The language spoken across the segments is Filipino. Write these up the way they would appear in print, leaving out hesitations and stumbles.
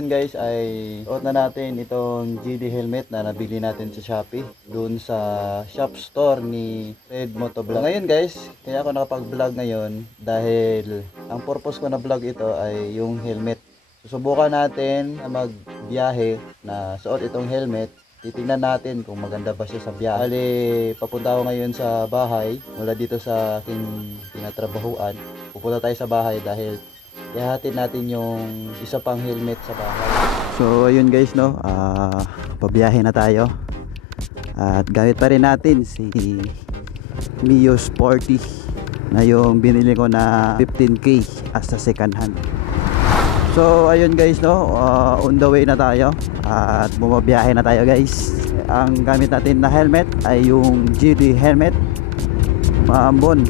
ngayon guys ay suot na natin itong GD helmet na nabili natin sa Shopee doon sa shop store ni Red Motovlog. Ngayon guys, kaya ako nakapag-vlog ngayon dahil ang purpose ko na vlog ito ay yung helmet. Susubukan natin na magbiyahe na suot itong helmet. Titingnan natin kung maganda ba siya sa biyahe. Bali, papunta ako ngayon sa bahay mula dito sa aking tinatrabahuan. Pupunta tayo sa bahay dahil ihahatid natin yung isa pang helmet sa bahay. So ayun guys no, pabiyahe na tayo. At gamit pa rin natin si Mio Sporty na yung binili ko na 15K as a second hand. So ayun guys no, on the way na tayo at bumabiyahe na tayo guys. Ang gamit natin na helmet ay yung GD helmet maambon.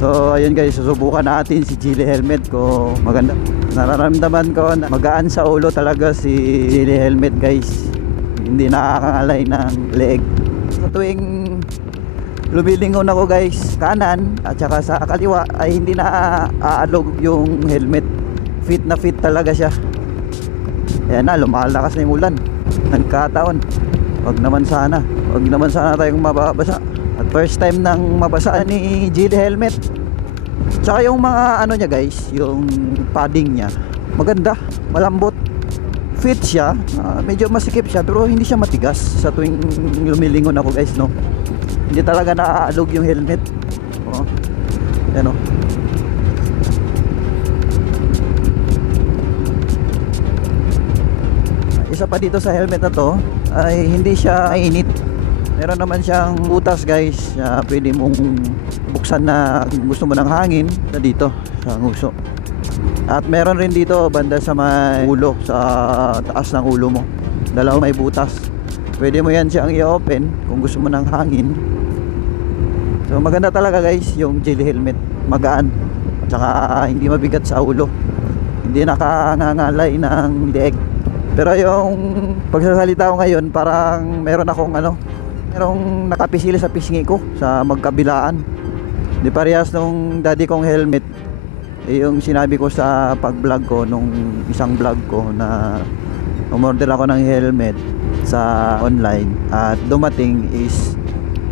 So ayun guys, susubukan natin si GD helmet ko. Maganda. Nararamdaman ko na magaan sa ulo talaga si GD helmet guys. Hindi nakakangalay ng leeg. Sa tuwing lumilingon ako guys, kanan at saka sa kaliwa ay hindi na aalog yung helmet. Fit na fit talaga siya. Ayan na, lumalakas na yung ulan. Nagkataon. Wag naman sana tayong mababasa. At first time nang mabasa ni GD helmet. Tsaka yung mga ano niya guys, yung padding niya maganda, malambot. Fit siya, medyo masikip siya pero hindi siya matigas sa tuwing lumilingon ako guys no. Hindi talaga naaalog yung helmet. Oh. Ano? Isa pa dito sa helmet na to ay hindi siya mainit. Meron naman siyang butas guys, pwede mong buksan na gusto mo ng hangin na dito sa nguso. At meron rin dito banda sa may ulo, sa taas ng ulo mo. Dalawa may butas. Pwede mo yan siyang i-open kung gusto mo ng hangin. So maganda talaga guys yung GD helmet, magaan. Tsaka hindi mabigat sa ulo. Hindi nakangangalay ng leeg. Pero yung pagsasalita ko ngayon parang meron akong merong nakapisili sa pisngi ko sa magkabilaan. Di parehas nung daddy kong helmet. Yung sinabi ko sa pag-vlog ko nung isang vlog ko na umorder ako ng helmet sa online at dumating is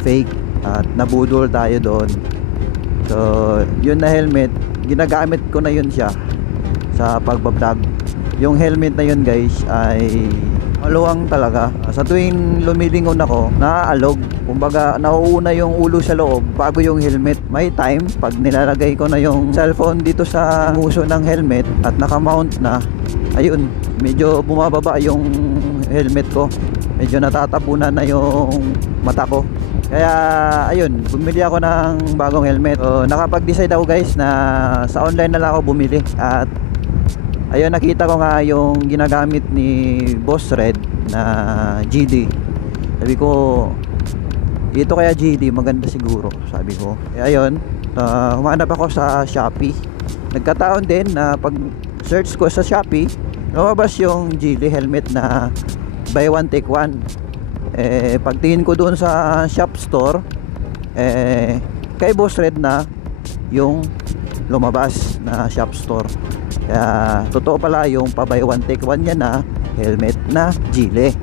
fake at nabudol tayo doon. So yun na helmet, ginagamit ko na yun siya sa pagbablog. Yung helmet na yun guys ay maluwang talaga. Sa tuwing lumilingon ako, naaalog. Kumbaga, nauuna yung ulo sa loob bago yung helmet. May time, pag nilalagay ko na yung cellphone dito sa nguso ng helmet at nakamount na, ayun, medyo bumababa yung helmet ko. Medyo natatapunan na yung mata ko. Kaya, ayun, bumili ako ng bagong helmet. So, nakapag-decide ako guys na sa online na lang ako bumili. At ayun, nakita ko nga yung ginagamit ni Boss Red na GD. Sabi ko, dito kaya GD maganda siguro, sabi ko. Kaya ayun, humanap ako sa Shopee. Nagkataon din na pag search ko sa Shopee, lumabas yung GD helmet na buy one take one. Pagtingin ko doon sa shop store, kay Boss Red na yung lumabas na shop store. Kaya totoo pala yung pa buy one take one niya na helmet na GD.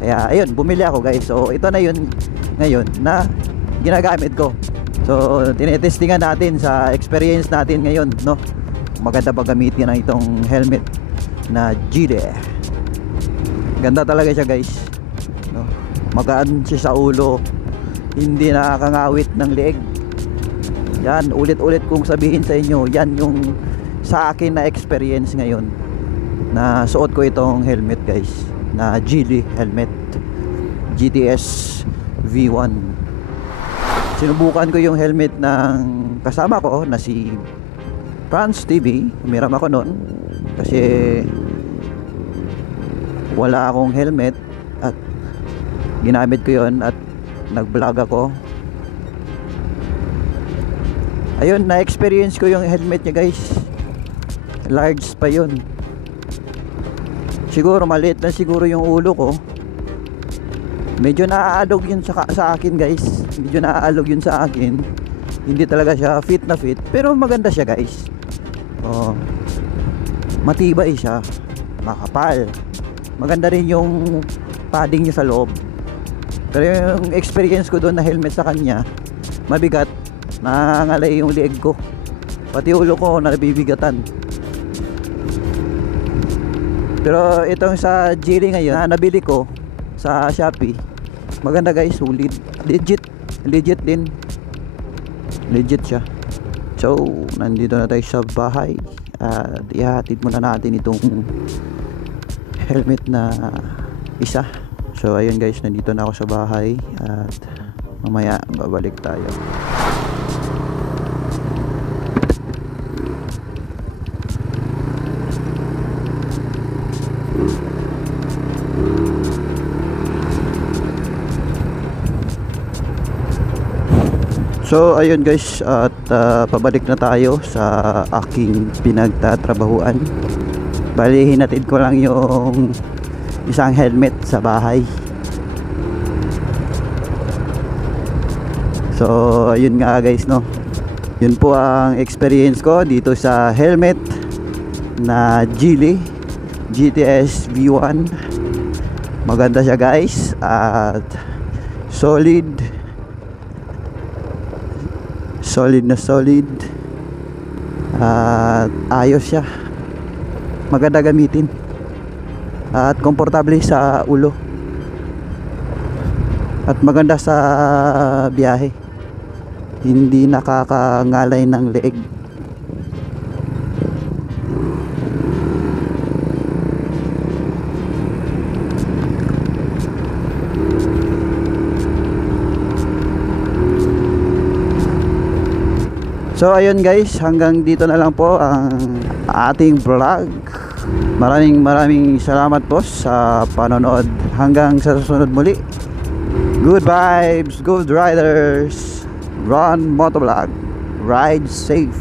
Kaya ayun, bumili ako guys. So ito na yun ngayon na ginagamit ko. So tinetestingan natin sa experience natin ngayon, no? Maganda ba gamitin ang itong helmet na GD. Ganda talaga siya guys, no? Magaan siya sa ulo, hindi nakakangawit ng leeg. Yan, ulit-ulit kong sabihin sa inyo, yan yung sa akin na experience ngayon na suot ko itong helmet guys, na GD helmet GTS V1. Sinubukan ko yung helmet ng kasama ko na si Franz TV. Umiram ako noon kasi wala akong helmet at ginamit ko yon at nag-vlog ako. Ayun, na-experience ko yung helmet niya guys. Large pa yun. Siguro maliit na siguro yung ulo ko. Medyo naaalog yun sa akin guys. Medyo naaalog yun sa akin. Hindi talaga siya fit na fit, pero maganda siya guys. Oh, matibay siya, makapal. Maganda rin yung padding niya sa loob. Pero yung experience ko doon na helmet sa kanya, mabigat, nangangalay yung leeg ko, pati ulo ko nabibigatan. Pero itong sa Geely ngayon na nabili ko sa Shopee, maganda guys, sulit, legit din, legit siya. So nandito na tayo sa bahay at ihahatid muna natin itong helmet na isa. So ayun guys, nandito na ako sa bahay at mamaya babalik tayo. So ayun guys, at pabalik na tayo sa aking pinagtatrabahuan. Bali hinatid ko lang yung isang helmet sa bahay. So ayun nga guys, no, yun po ang experience ko dito sa helmet na Geely GTS V1. Maganda siya guys at solid na solid at ayos siya, maganda gamitin at komportable sa ulo at maganda sa biyahe, hindi nakakangalay ng leeg. So ayun guys, hanggang dito na lang po ang ating vlog. Maraming salamat po sa panonood. Hanggang sa susunod muli. Good vibes, good riders. Ron Motovlog. Ride safe.